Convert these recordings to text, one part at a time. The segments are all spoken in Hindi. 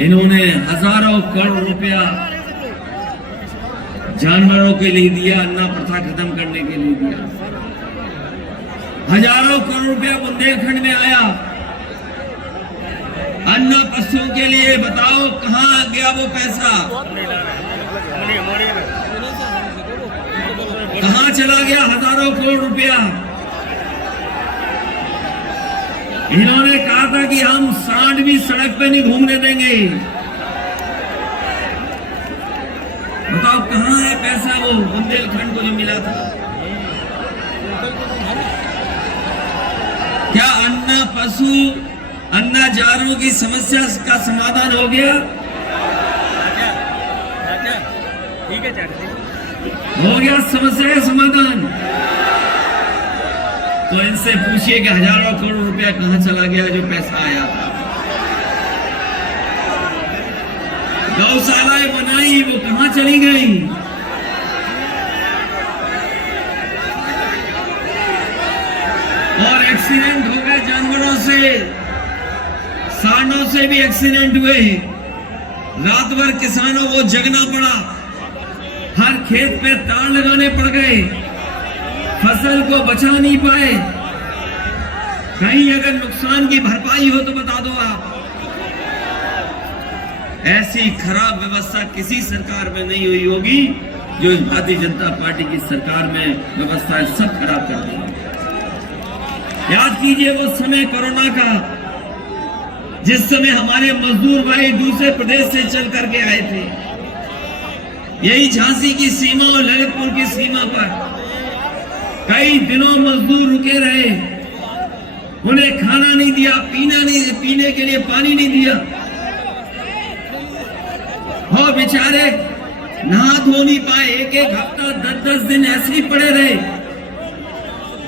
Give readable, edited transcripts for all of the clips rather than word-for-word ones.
इन्होंने हजारों करोड़ रुपया जानवरों के लिए दिया, अन्ना प्रथा खत्म करने के लिए दिया। हजारों करोड़ रुपया बुंदेलखंड में आया अन्ना पशुओं के लिए। बताओ कहां गया वो पैसा, कहां चला गया हजारों करोड़ रुपया। इन्होंने कहा था कि हम सांड भी सड़क पे नहीं घूमने देंगे। बताओ कहां है पैसा वो बुंदेलखंड को जो मिला था। क्या अन्ना पशु अन्ना जानवरों की समस्या का समाधान हो गया? ठीक है, हो गया समस्या का समाधान? तो इनसे पूछिए कि हजारों करोड़ रुपया कहां चला गया जो पैसा आया था। गौशालाएं बनाई, वो कहां चली गई? और एक्सीडेंट हो गए जानवरों से, सांडों से भी एक्सीडेंट हुए। रात भर किसानों को जगना पड़ा, हर खेत पे तार लगाने पड़ गए, फसल को बचा नहीं पाए। कहीं अगर नुकसान की भरपाई हो तो बता दो आप। ऐसी खराब व्यवस्था किसी सरकार में नहीं हुई होगी जो भारतीय जनता पार्टी की सरकार में व्यवस्थाएं सब खराब कर दी। याद कीजिए वो समय कोरोना का, जिस समय हमारे मजदूर भाई दूसरे प्रदेश से चल करके आए थे। यही झांसी की सीमा और ललितपुर की सीमा पर कई दिनों मजदूर रुके रहे। उन्हें खाना नहीं दिया, पीने के लिए पानी नहीं दिया। और बेचारे नहा धो नहीं पाए, एक एक हफ्ता 10-10 दिन ऐसे ही पड़े रहे।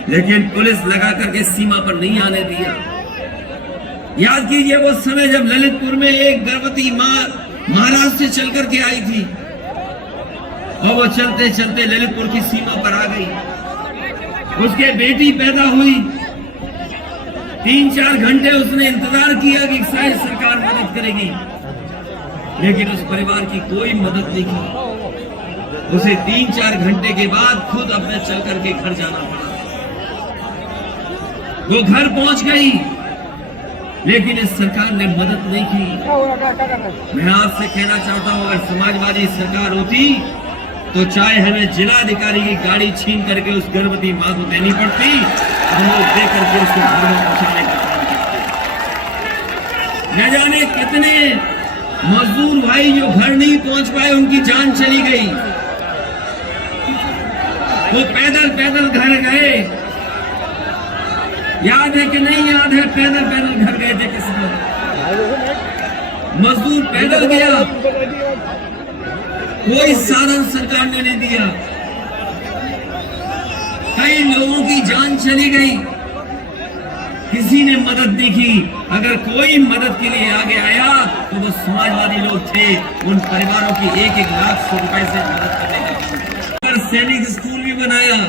लेकिन पुलिस लगा करके सीमा पर नहीं आने दिया। याद कीजिए वो समय जब ललितपुर में एक गर्भवती मां महाराष्ट्र से चल करके आई थी और वो चलते चलते ललितपुर की सीमा पर आ गई। उसके बेटी पैदा हुई। 3-4 घंटे उसने इंतजार किया कि शायद सरकार मदद करेगी, लेकिन उस परिवार की कोई मदद नहीं की। उसे 3-4 घंटे के बाद खुद अपने चल करके घर जाना पड़ा। वो घर पहुंच गई, लेकिन इस सरकार ने मदद नहीं की। मैं आपसे कहना चाहता हूं, अगर समाजवादी सरकार होती तो चाहे हमें जिलाधिकारी की गाड़ी छीन करके उस गर्भवती मां को देनी पड़ती, हम लोग दे करके उसको घर में पहुंचाने का काम करते। न जाने कितने मजदूर भाई जो घर नहीं पहुंच पाए, उनकी जान चली गई। वो पैदल पैदल घर गए। याद है कि नहीं याद है? पैदल पैदल घर गए थे किसान। मजदूर पैदल गया, कोई साधन सरकार ने नहीं दिया। कई लोगों की जान चली गई, किसी ने मदद नहीं की। अगर कोई मदद के लिए आगे आया तो वो समाजवादी लोग थे। उन परिवारों की 1-1 लाख रुपए से मदद करने का काम किया। सैनिक स्कूल भी बनाया,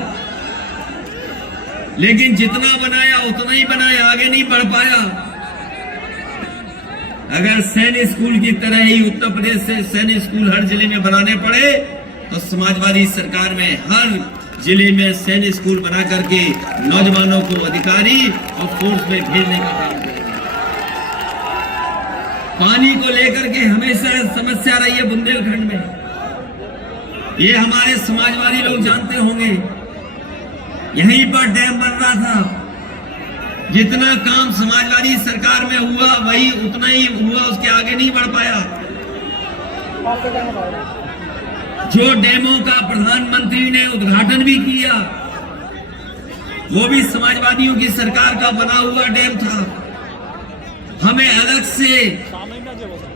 लेकिन जितना बनाया उतना ही बनाया, आगे नहीं बढ़ पाया। अगर सैनिक स्कूल की तरह ही उत्तर प्रदेश से सैनिक स्कूल हर जिले में बनाने पड़े तो समाजवादी सरकार में हर जिले में सैनिक स्कूल बना करके नौजवानों को अधिकारी और फोर्स में भेजने का काम करेंगे। पानी को लेकर के हमेशा समस्या रही है बुंदेलखंड में, ये हमारे समाजवादी लोग जानते होंगे। यहीं पर डैम बन रहा था, जितना काम समाजवादी सरकार में हुआ वही उतना ही हुआ, उसके आगे नहीं बढ़ पाया। जो डैमों का प्रधानमंत्री ने उद्घाटन भी किया, वो भी समाजवादियों की सरकार का बना हुआ डैम था। हमें अलग से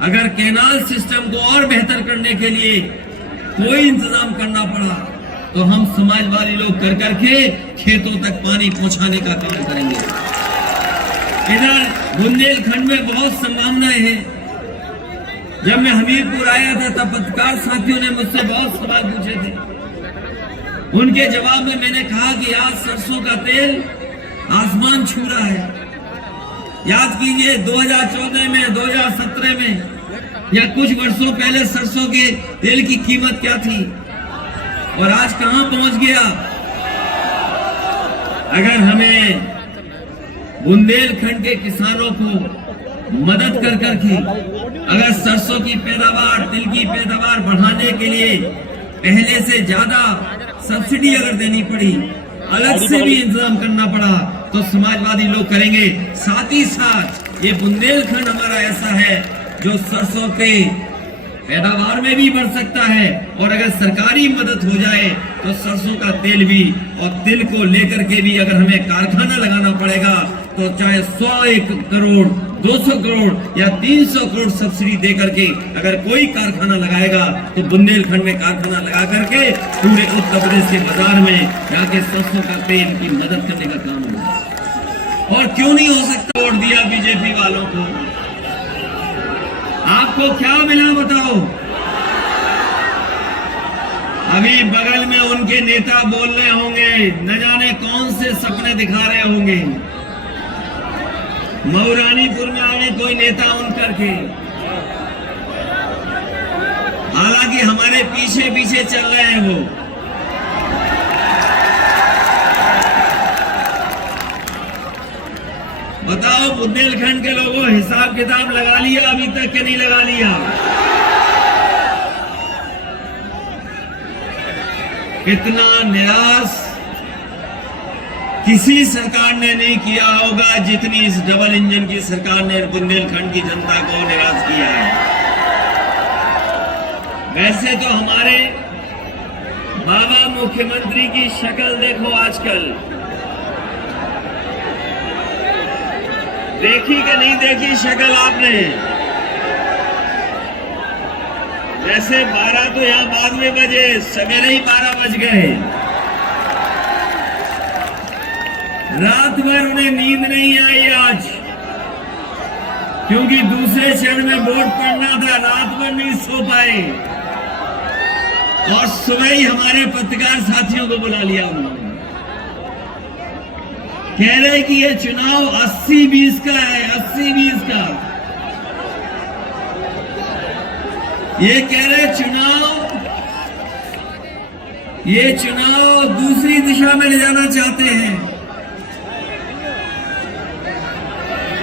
अगर कैनाल सिस्टम को और बेहतर करने के लिए कोई इंतजाम करना पड़ा तो हम समाजवादी लोग कर करके खेतों तक पानी पहुंचाने का काम करेंगे। इधर बुंदेलखंड में बहुत संभावनाएं हैं। जब मैं हमीरपुर आया था तब पत्रकार साथियों ने मुझसे बहुत सवाल पूछे थे। उनके जवाब में मैंने कहा कि आज सरसों का तेल आसमान छू रहा है। याद कीजिए 2014 में 2017 में या कुछ वर्षों पहले सरसों के तेल की कीमत क्या थी और आज कहां पहुंच गया। अगर हमें बुंदेलखंड के किसानों को मदद कर करके अगर सरसों की पैदावार, तिल की पैदावार बढ़ाने के लिए पहले से ज्यादा सब्सिडी अगर देनी पड़ी, अलग से भी इंतजाम करना पड़ा, तो समाजवादी लोग करेंगे। साथ ही साथ ये बुंदेलखंड हमारा ऐसा है जो सरसों के पैदावार में भी बढ़ सकता है, और अगर सरकारी मदद हो जाए तो सरसों का तेल भी और तिल को लेकर के भी अगर हमें कारखाना लगाना पड़ेगा तो चाहे 100 करोड़, 200 करोड़ या 300 करोड़ सब्सिडी दे करके अगर कोई कारखाना लगाएगा तो बुंदेलखंड में कारखाना लगा करके पूरे उत्तर प्रदेश के बाजार में जाके सरसों का तेल की मदद करने का काम होगा। और क्यों नहीं हो सकता? वोट दिया बीजेपी वालों को, आपको क्या मिला बताओ? अभी बगल में उनके नेता बोल रहे होंगे, न जाने कौन से सपने दिखा रहे होंगे। मऊरानीपुर में आए कोई नेता उन करके, हालांकि हमारे पीछे पीछे चल रहे हैं वो। बताओ बुंदेलखंड के लोगों, हिसाब किताब लगा लिया अभी तक के नहीं लगा लिया? इतना निराश किसी सरकार ने नहीं किया होगा जितनी इस डबल इंजन की सरकार ने बुंदेलखंड की जनता को निराश किया है। वैसे तो हमारे बाबा मुख्यमंत्री की शक्ल देखो आजकल, देखी कि नहीं देखी शक्ल आपने? वैसे 12 तो यहां बाद में बजे, सवेरे ही 12 बज गए। रात भर उन्हें नींद नहीं आई आज, क्योंकि दूसरे चरण में वोट पड़ना था, रात भर नहीं सो पाए। और सुबह ही हमारे पत्रकार साथियों को बुला लिया उन्होंने, कह रहे कि ये चुनाव 80-20 का है, 80-20 का। ये कह रहे ये चुनाव दूसरी दिशा में ले जाना चाहते हैं।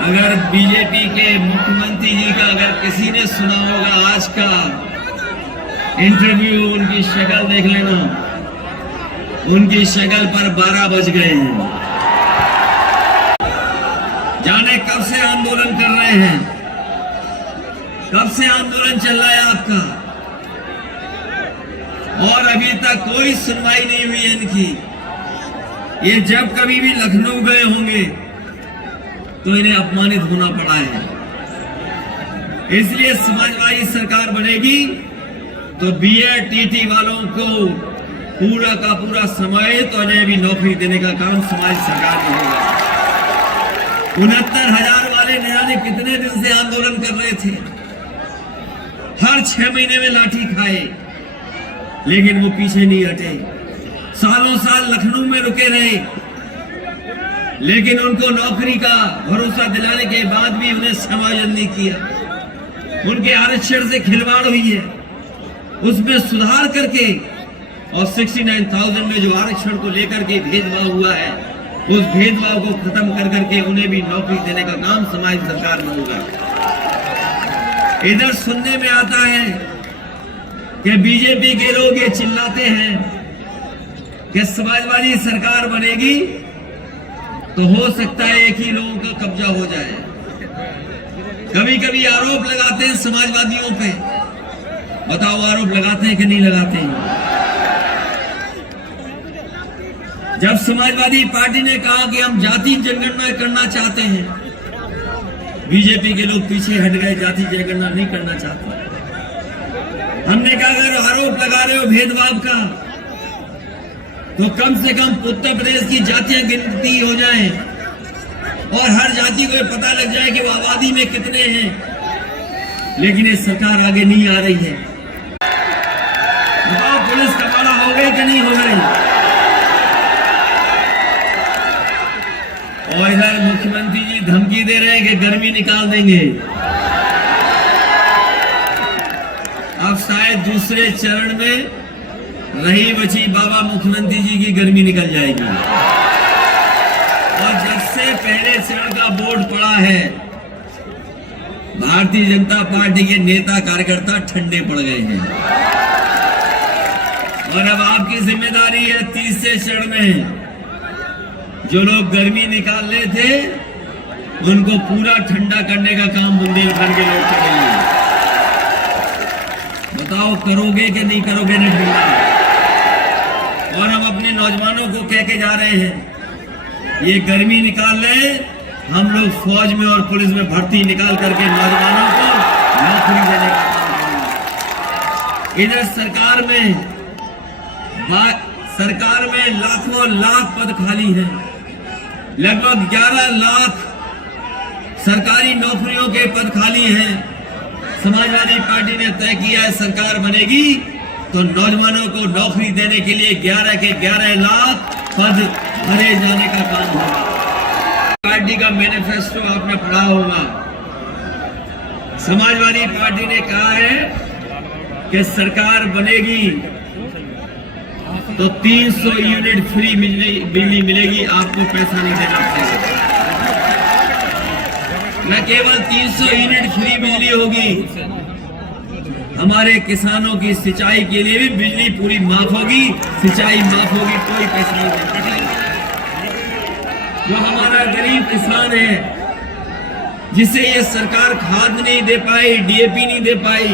अगर बीजेपी के मुख्यमंत्री जी का अगर किसी ने सुना होगा आज का इंटरव्यू, उनकी शक्ल देख लेना, उनकी शक्ल पर 12 बज गए हैं। जाने कब से आंदोलन कर रहे हैं, कब से आंदोलन चल रहा है आपका, और अभी तक कोई सुनवाई नहीं हुई है इनकी। ये जब कभी भी लखनऊ गए होंगे तो इन्हें अपमानित होना पड़ा है। इसलिए समाजवादी सरकार बनेगी तो बीएड टीटी वालों को पूरा का पूरा समाहित और इन्हें भी नौकरी देने का काम समाज सरकार में होगा। 69,000 वाले न जाने कितने दिन से आंदोलन कर रहे थे, हर 6 महीने में लाठी खाए, लेकिन वो पीछे नहीं हटे। सालों साल लखनऊ में रुके रहे, लेकिन उनको नौकरी का भरोसा दिलाने के बाद भी उन्हें समायोजन नहीं किया। उनके आरक्षण से खिलवाड़ हुई है, उसमें सुधार करके, और 69,000 में जो आरक्षण को लेकर के भेदभाव हुआ है, उस भेदभाव को खत्म कर करके उन्हें भी नौकरी देने का काम समाज सरकार में होगा। इधर सुनने में आता है कि बीजेपी के लोग ये चिल्लाते हैं कि समाजवादी सरकार बनेगी तो हो सकता है एक ही लोगों का कब्जा हो जाए। कभी कभी आरोप लगाते हैं समाजवादियों पे, बताओ आरोप लगाते हैं कि नहीं लगाते हैं? जब समाजवादी पार्टी ने कहा कि हम जाति जनगणना करना चाहते हैं, बीजेपी के लोग पीछे हट गए, जाति जनगणना नहीं करना चाहते। हमने कहा अगर आरोप लगा रहे हो भेदभाव का तो कम से कम उत्तर प्रदेश की जातियां गिनती हो जाएं और हर जाति को पता लग जाए कि वो आबादी में कितने हैं। लेकिन ये सरकार आगे नहीं आ रही है। बताओ पुलिस कमाना हो गई कि नहीं हो गई? और इधर मुख्यमंत्री जी धमकी दे रहे हैं कि गर्मी निकाल देंगे। शायद दूसरे चरण में रही बची बाबा मुख्यमंत्री जी की गर्मी निकल जाएगी। और जब से पहले चरण का बोर्ड पड़ा है, भारतीय जनता पार्टी के नेता कार्यकर्ता ठंडे पड़ गए हैं। और अब आपकी जिम्मेदारी है तीसरे चरण में जो लोग गर्मी निकाल रहे थे उनको पूरा ठंडा करने का काम बुंदेलखंड के लोग करेंगे। बताओ करोगे कि नहीं करोगे नहीं ठंडा? और हम अपने नौजवानों को कह के जा रहे हैं, ये गर्मी निकाल ले, हम लोग फौज में और पुलिस में भर्ती निकाल करके नौजवानों को नौकरी देने का काम करेंगे। इधर सरकार में लाखों लाख पद खाली हैं। लगभग 11 लाख सरकारी नौकरियों के पद खाली हैं। समाजवादी पार्टी ने तय किया है सरकार बनेगी तो नौजवानों को नौकरी देने के लिए 11 के 11 लाख पद भरे जाने का काम होगा। पार्टी का मैनिफेस्टो आपने पढ़ा होगा। समाजवादी पार्टी ने कहा है कि सरकार बनेगी तो 300 यूनिट फ्री बिजली मिलेगी, आपको पैसा नहीं देना पड़ेगा। न केवल 300 यूनिट फ्री बिजली होगी, हमारे किसानों की सिंचाई के लिए भी बिजली पूरी माफ होगी, सिंचाई माफ होगी, कोई पैसा नहीं देना पड़ेगा। जो हमारा गरीब किसान है जिसे ये सरकार खाद नहीं दे पाई, डीएपी नहीं दे पाई,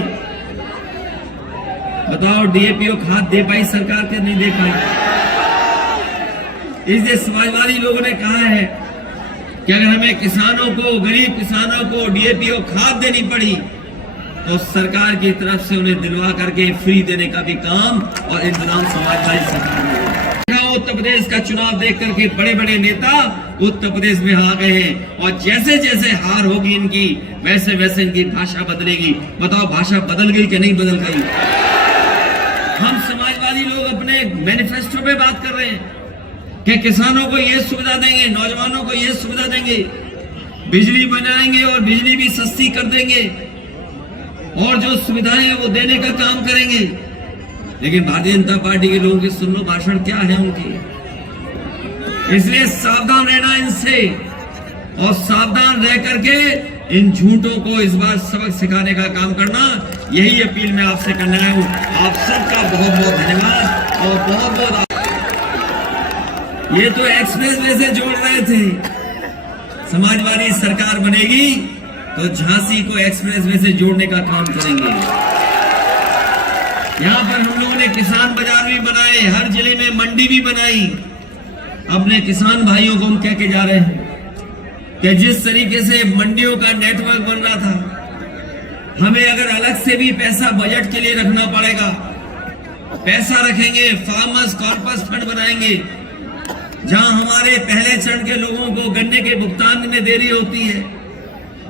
बताओ डीएपी और खाद दे पाई सरकार के? नहीं दे पाई। इसलिए समाजवादी लोगों ने कहा है कि अगर हमें किसानों को, गरीब किसानों को डीएपी और खाद देनी पड़ी तो सरकार की तरफ से उन्हें दिलवा करके फ्री देने का भी काम और इंतजाम समाजवादी सरकार ने। उत्तर प्रदेश का चुनाव देख करके बड़े बड़े नेता उत्तर प्रदेश में आ गए हैं और जैसे जैसे हार होगी इनकी वैसे वैसे इनकी भाषा बदलेगी। बताओ भाषा बदल गई कि नहीं बदल गई? हम समाजवादी लोग अपने मैनिफेस्टो पे बात कर रहे हैं कि किसानों को ये सुविधा देंगे, नौजवानों को ये सुविधा देंगे, बिजली बनाएंगे और बिजली भी सस्ती कर देंगे और जो सुविधाएं हैं वो देने का काम करेंगे। लेकिन भारतीय जनता पार्टी के लोगों की सुन लो भाषण क्या है उनकी। इसलिए सावधान रहना इनसे और सावधान रह करके इन झूठों को इस बार सबक सिखाने का काम करना, यही अपील मैं आपसे करना हूं। आप सबका बहुत बहुत धन्यवाद और बहुत बहुत। ये तो एक्सप्रेस वे से जोड़ रहे थे, समाजवादी सरकार बनेगी तो झांसी को एक्सप्रेस वे से जोड़ने का काम करेंगे। यहाँ पर हम लोगों ने किसान बाजार भी बनाए, हर जिले में मंडी भी बनाई। अपने किसान भाइयों को हम कह के जा रहे हैं कि जिस तरीके से मंडियों का नेटवर्क बन रहा था, हमें अगर अलग से भी पैसा बजट के लिए रखना पड़ेगा, पैसा रखेंगे, फार्मर्स कॉर्पस फंड बनाएंगे, जहां हमारे पहले चरण के लोगों को गन्ने के भुगतान में देरी होती है।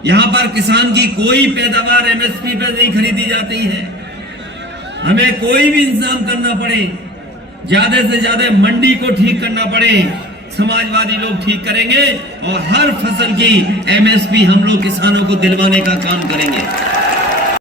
यहां पर किसान की कोई पैदावार एमएसपी पर नहीं खरीदी जाती है। हमें कोई भी इंतजाम करना पड़े, ज्यादा से ज्यादा मंडी को ठीक करना पड़े, समाजवादी लोग ठीक करेंगे और हर फसल की एमएसपी हम लोग किसानों को दिलवाने का काम करेंगे।